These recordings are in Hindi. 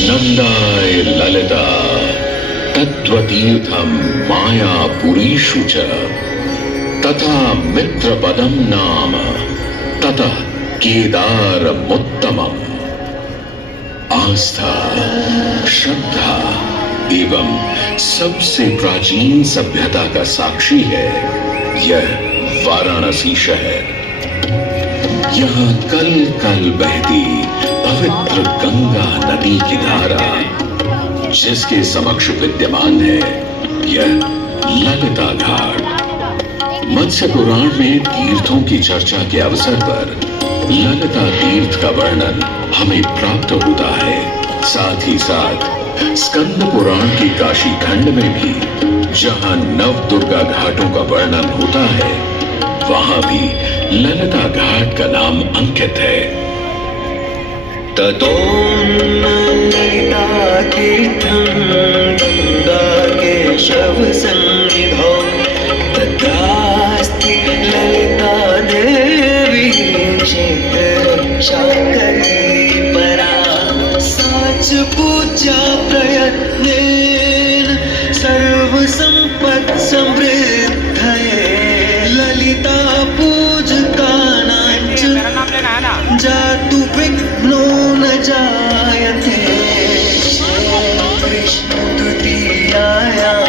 नंदाय ललिता तत्त्वतीर्थम मायापुरीषु च तथा मित्रपदम नाम ततः केदारमुत्तमम्। आस्था, श्रद्धा एवं सबसे प्राचीन सभ्यता का साक्षी है यह वाराणसी शहर। यहाँ कल कल बहती पवित्र गंगा नदी की धारा, जिसके समक्ष विद्यमान है यह ललिता घाट। मत्स्य पुराण में तीर्थों की चर्चा के अवसर पर ललिता तीर्थ का वर्णन हमें प्राप्त होता है। साथ ही साथ स्कंद पुराण के काशी खंड में भी जहां नव दुर्गा घाटों का वर्णन होता है, वहां भी ललिता घाट का नाम अंकित है। ततो ललिता तीर्थं गंगा केशव सन्निधौ तत्रास्ति ललिता देवी क्षेत्ररक्षाकरी परा। साच पूजा प्रयत्नेन सर्वसम्पत् समृद्धये ललिता पूजकानां च जातु विघ्नो न जायते। कृष्ण द्वितीयायां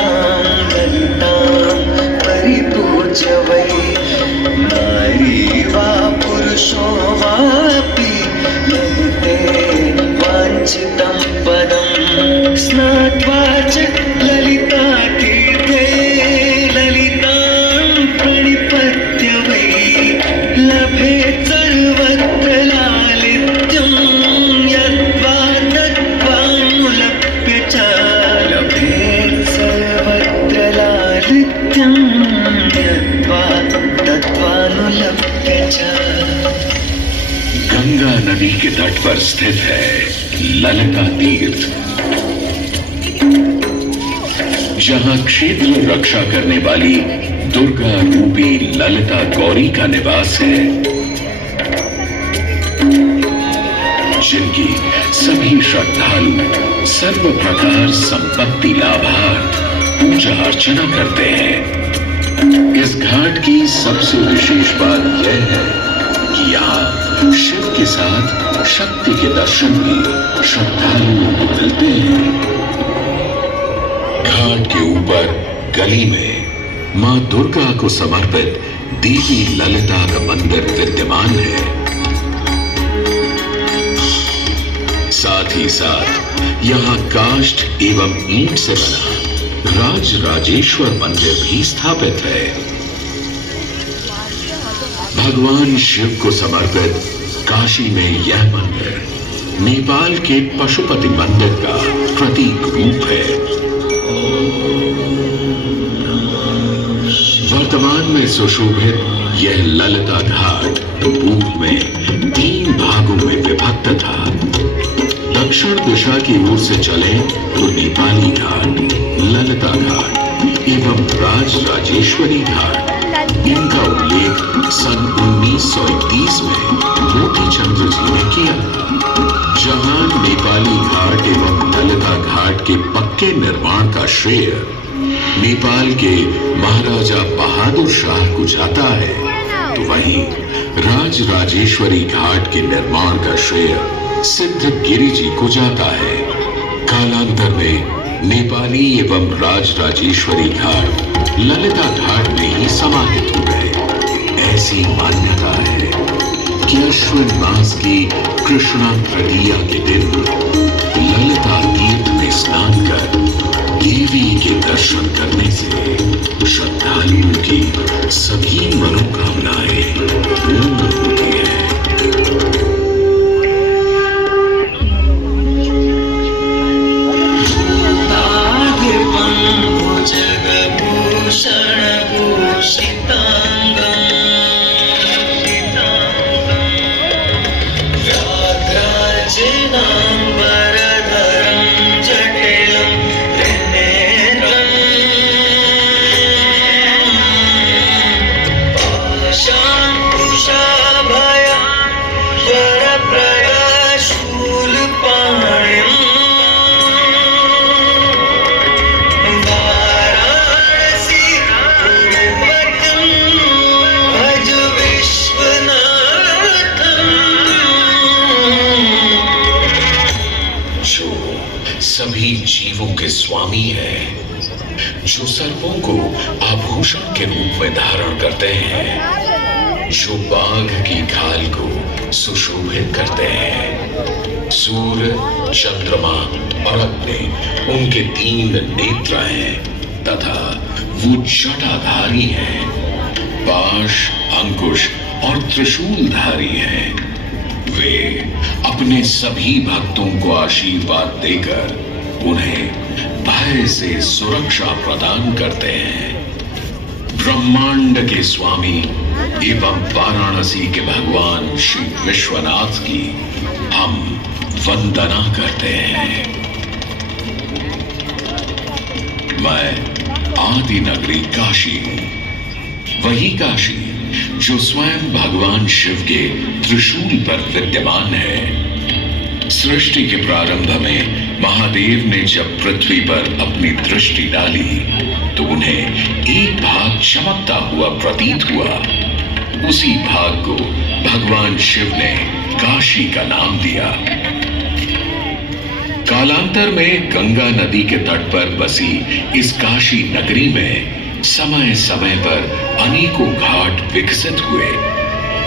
ललितां परिपूज्य वै नारी वा पुरुषो वापि ललिते वाञ्छितं पदं स्नात्वा च ललिता तीर्थे ललितां प्रणिपत्य वै लभेत् सर्वत्र लालित्यं यद्वा तद्वानुलप्य च लभेत् सर्वत्र लालित्यं यद्वा तद्वानुलप्य च। गंगा नदी के तट पर स्थित है ललिता तीर्थ, जहां क्षेत्र रक्षा करने वाली दुर्गा रूपी ललिता गौरी का निवास है, जिनकी सभी श्रद्धालु सर्व प्रकार संपत्ति लाभार्थ पूजा अर्चना करते हैं। इस घाट की सबसे विशेष बात यह है कि यहाँ शिव के साथ शक्ति के दर्शन भी श्रद्धालुओं को मिलते हैं। घाट के ऊपर गली में मां दुर्गा को समर्पित देवी ललिता का मंदिर विद्यमान है। साथ ही साथ यहाँ काष्ठ एवं ईंट से बना राज राजेश्वर मंदिर भी स्थापित है। भगवान शिव को समर्पित काशी में यह मंदिर नेपाल के पशुपति मंदिर का प्रतीक रूप है। वर्तमान में सुशोभित यह ललिता घाट पूर्व में 3 भागों में विभक्त था। दक्षिण दिशा की ओर से चले तो नेपाली घाट, ललिता घाट एवं राज राजेश्वरी घाट। इनका उल्लेख सन 1931 में मोती चंद्र जी ने किया था, जहां नेपाली घाट एवं ललिता घाट के पक्के निर्माण का श्रेय नेपाल के महाराजा बहादुर शाह को जाता है, तो वहीं राज राजेश्वरी घाट के निर्माण का श्रेय सिद्धगिरी जी को जाता है। कालांतर में नेपाली एवं राज राजेश्वरी घाट ललिता घाट में ही समाहित हो गए। ऐसी मान्यता है कि अश्विन मास की कृष्णा तृतीया के दिन ललिता तीर्थ में स्नान कर देवी के दर्शन करने से श्रद्धालुओं की सभी मनोकामनाएं पूर्ण होती है। Sham सभी जीवों के स्वामी हैं, जो सर्पों को आभूषण के रूप में धारण करते हैं, जो बाघ की खाल को सुशोभित करते हैं। सूर्य, चंद्रमा और अग्नि उनके 3 नेत्र हैं तथा वो जटाधारी हैं। पाश, अंकुश और त्रिशूलधारी हैं। वे अपने सभी भक्तों को आशीर्वाद देकर उन्हें भय से सुरक्षा प्रदान करते हैं। ब्रह्मांड के स्वामी एवं वाराणसी के भगवान श्री विश्वनाथ की हम वंदना करते हैं। मैं आदि नगरी काशी हूं, वही काशी जो स्वयं भगवान शिव के त्रिशूल पर विद्यमान है। सृष्टि के प्रारंभ में महादेव ने जब पृथ्वी पर अपनी दृष्टि डाली तो उन्हें एक भाग चमकता हुआ प्रतीत हुआ। उसी भाग को भगवान शिव ने काशी का नाम दिया। कालांतर में गंगा नदी के तट पर बसी इस काशी नगरी में समय समय पर अनेकों घाट विकसित हुए,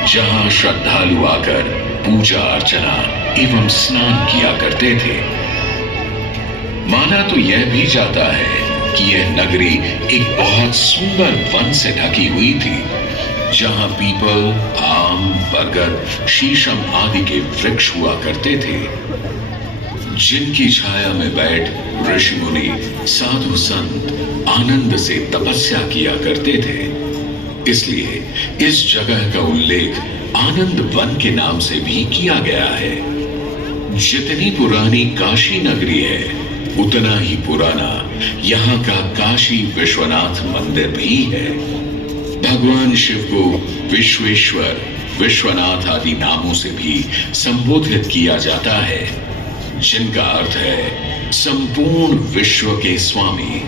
जहां श्रद्धालु आकर पूजा अर्चना एवं स्नान किया करते थे। माना तो यह भी जाता है कि यह नगरी एक बहुत सुंदर वन से ढकी हुई थी, जहां पीपल, आम, बरगद, शीशम आदि के वृक्ष हुआ करते थे, जिनकी छाया में बैठ ऋषि मुनि, साधु संत आनंद से तपस्या किया करते थे। इसलिए इस जगह का उल्लेख आनंद वन के नाम से भी किया गया है। जितनी पुरानी काशी नगरी है, उतना ही पुराना यहाँ का काशी विश्वनाथ मंदिर भी है। भगवान शिव को विश्वेश्वर, विश्वनाथ आदि नामों से भी संबोधित किया जाता है, जिनका अर्थ है संपूर्ण विश्व के स्वामी।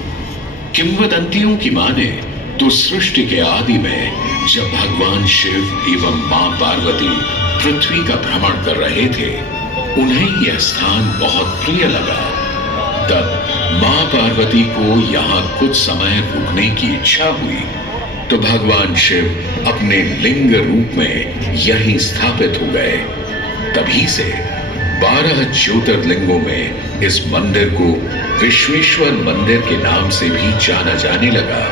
किंवदंतियों की माने तो सृष्टि के आदि में जब भगवान शिव एवं मां पार्वती पृथ्वी का भ्रमण कर रहे थे, उन्हें यह स्थान बहुत प्रिय लगा। तब मां पार्वती को यहाँ कुछ समय रुकने की इच्छा हुई, तो भगवान शिव अपने लिंग रूप में यहीं स्थापित हो गए। तभी से 12 ज्योतिर्लिंगों में इस मंदिर को विश्वेश्वर मंदिर के नाम से भी जाना जाने लगा,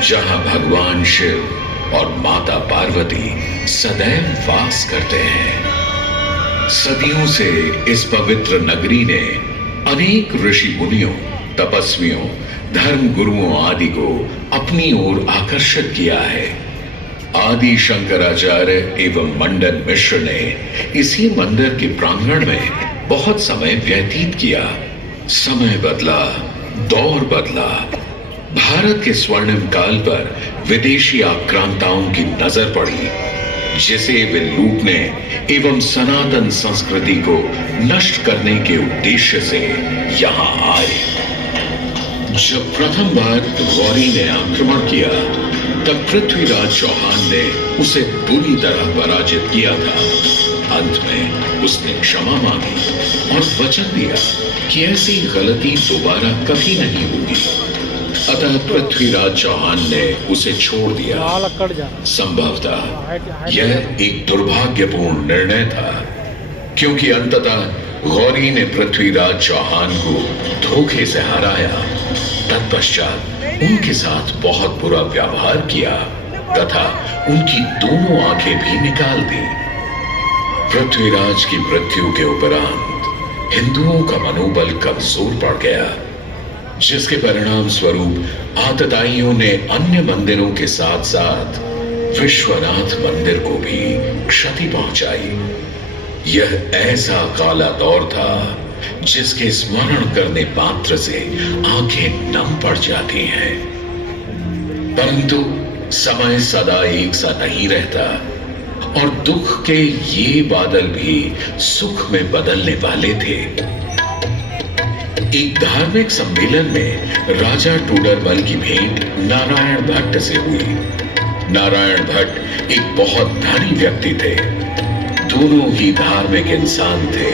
जहां भगवान शिव और माता पार्वती सदैव वास करते हैं। सदियों से इस पवित्र नगरी ने अनेक ऋषि मुनियों, तपस्वियों, धर्म गुरुओं आदि को अपनी ओर आकर्षित किया है। आदि शंकराचार्य एवं मंडन मिश्र ने इसी मंदिर के प्रांगण में बहुत समय व्यतीत किया। समय बदला, दौर बदला। भारत के स्वर्णिम काल पर विदेशी आक्रांताओं की नजर पड़ी, जिसे वे लूटने एवं सनातन संस्कृति को नष्ट करने के उद्देश्य से यहाँ आए। जब प्रथम बार गौरी ने आक्रमण किया, तब पृथ्वीराज चौहान ने उसे बुरी तरह पराजित किया था। अंत में उसने क्षमा मांगी और वचन दिया कि ऐसी गलती दोबारा कभी नहीं होगी। अतः पृथ्वीराज चौहान ने उसे छोड़ दिया। संभवतः यह एक दुर्भाग्यपूर्ण निर्णय था, क्योंकि अंततः गौरी ने पृथ्वीराज चौहान को धोखे से हराया। तत्पश्चात उनके साथ बहुत बुरा व्यवहार किया तथा उनकी दोनों आंखें भी निकाल दी। पृथ्वीराज की मृत्यु के उपरांत हिंदुओं का मनोबल कमजोर पड़ गया, जिसके परिणाम स्वरूप आतताइयों ने अन्य मंदिरों के साथ साथ विश्वनाथ मंदिर को भी क्षति पहुंचाई। यह ऐसा काला दौर था जिसके स्मरण करने मात्र से आंखें नम पड़ जाती हैं। परंतु समय सदा एक सा नहीं रहता और दुख के ये बादल भी सुख में बदलने वाले थे। एक धार्मिक सम्मेलन में राजा टोडरमल की भेंट नारायण भट्ट से हुई। नारायण भट्ट एक बहुत धनी व्यक्ति थे। दोनों ही धार्मिक इंसान थे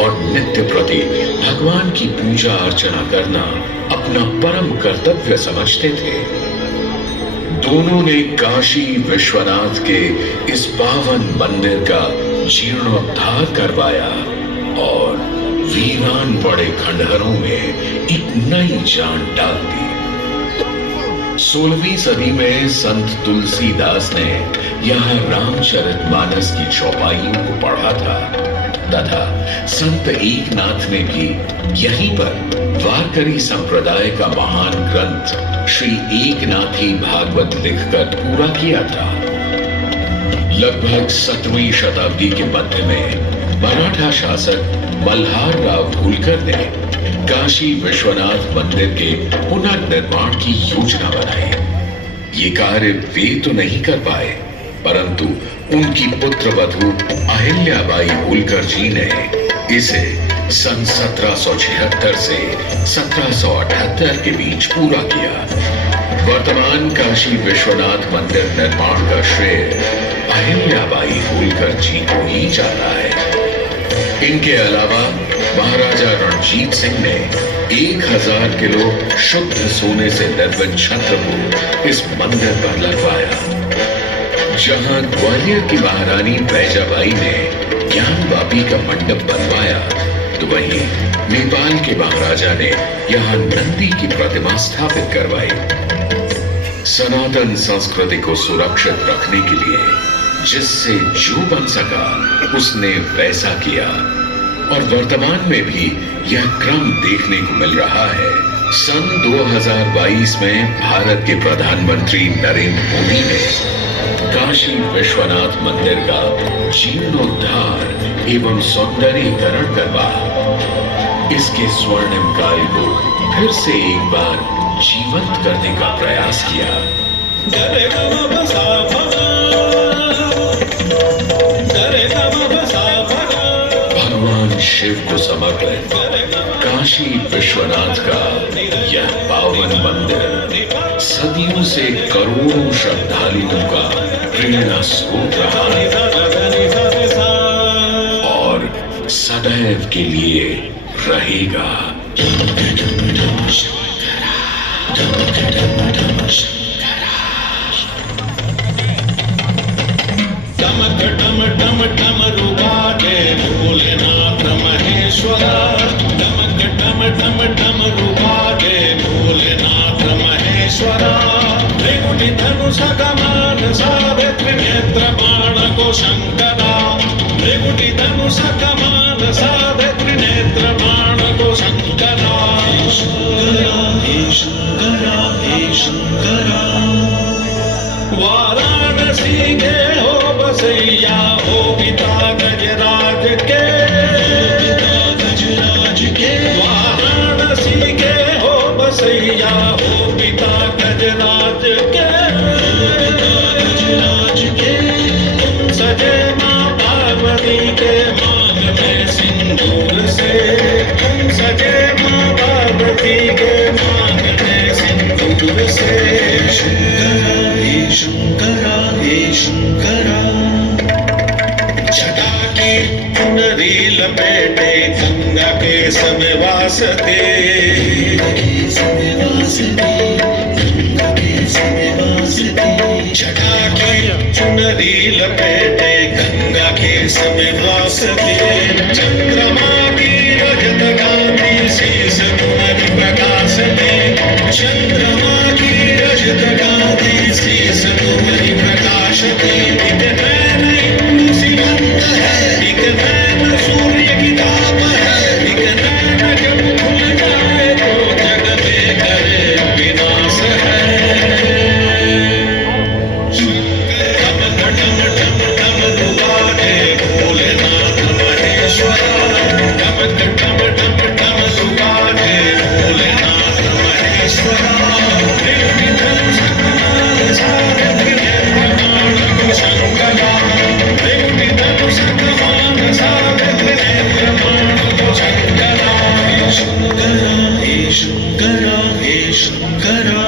और नित्य प्रति भगवान की पूजा अर्चना करना अपना परम कर्तव्य समझते थे। दोनों ने काशी विश्वनाथ के इस पावन मंदिर का जीर्णोद्धार करवाया और वीरान पड़े खंडहरों में एक नई जान डाल दी। 16वीं सदी में संत तुलसीदास ने यहाँ रामचरितमानस की चौपाइयों को पढ़ा था तथा संत एकनाथ ने भी यहीं पर वारकरी संप्रदाय का महान ग्रंथ श्री एकनाथी भागवत लिखकर पूरा किया था। लगभग 7वीं शताब्दी के मध्य में मराठा शासक मल्हार राव होलकर ने काशी विश्वनाथ मंदिर के पुनर्निर्माण की योजना बनाई। ये कार्य वे तो नहीं कर पाए, परंतु उनकी पुत्रवधू अहिल्याबाई होलकर जी ने इसे सन 1776 से 1778 के बीच पूरा किया। वर्तमान काशी विश्वनाथ मंदिर निर्माण का श्रेय अहिल्याबाई होलकर जी को ही जाता है। इनके अलावा महाराजा रणजीत सिंह ने 1000 किलो शुद्ध सोने से निर्मित छत्र को इस मंदिर पर लगवाया। जहां ग्वालियर की महारानी बैजाबाई ने ज्ञानवापी का मंडप बनवाया, तो वहीं नेपाल के महाराजा ने यहाँ नंदी की प्रतिमा स्थापित करवाई। सनातन संस्कृति को सुरक्षित रखने के लिए जिससे जो बन सका उसने वैसा किया और वर्तमान में भी यह क्रम देखने को मिल रहा है। सन 2022 में भारत के प्रधानमंत्री नरेंद्र मोदी ने काशी विश्वनाथ मंदिर का जीर्णोद्धार एवं सौंदर्यीकरण करवा इसके स्वर्णिम काल को फिर से एक बार जीवंत करने का प्रयास किया। भगवान शिव को समर्पित काशी विश्वनाथ का यह पावन मंदिर सदियों से करोड़ों श्रद्धालुओं का प्रेरणा स्रोत रहा है और सदैव के लिए रहेगा। टम टम टम रुबादे भोलेनाथ महेश्वरा, टमक टम टम टम रुबादे भोलेनाथ महेश्वरा। त्रिकुटी धनुष कमान सावित्री नेत्र बाण को शंकरा, त्रिकुटी धनुष कमान सावित्री नेत्र बाण को शंकरा। हे शंकरा हे शंकरा हे शंकरा, वाराणसी के हो बसैया हो पिता गजराज के, गजराज के। वाराणसी के हो बसैया हो पिता गजराज के, गजराज के। तुम सजे माँ पार्वती के मांग में सिंदूर से, तुम सजे माँ पार्वती के मांग में सिंदूर से। शंकरा हे शंकरा, छटा की चुनरी लपेटे गंगा के समय वासते, छटा की चुनरी लपेटे गंगा के समय वासते। चंद्रमा की रजत कांति शीश तुम्हारी प्रकाश में, चंद्रमा की रजत कांति शीश तुम्हारी प्रकाश में। एक नैन इंदु सिगंध है, एक नैन सूर्य की ताप है, एक नैन जब खुल जाए तो जग में करे विनाश है। टम टम टम टम रुबादे भोलेनाथ महेश्वरा, टम टम टम टम रुबादे भोलेनाथ महेश्वरा। शंकरा हे शंकरा हे शंकरा।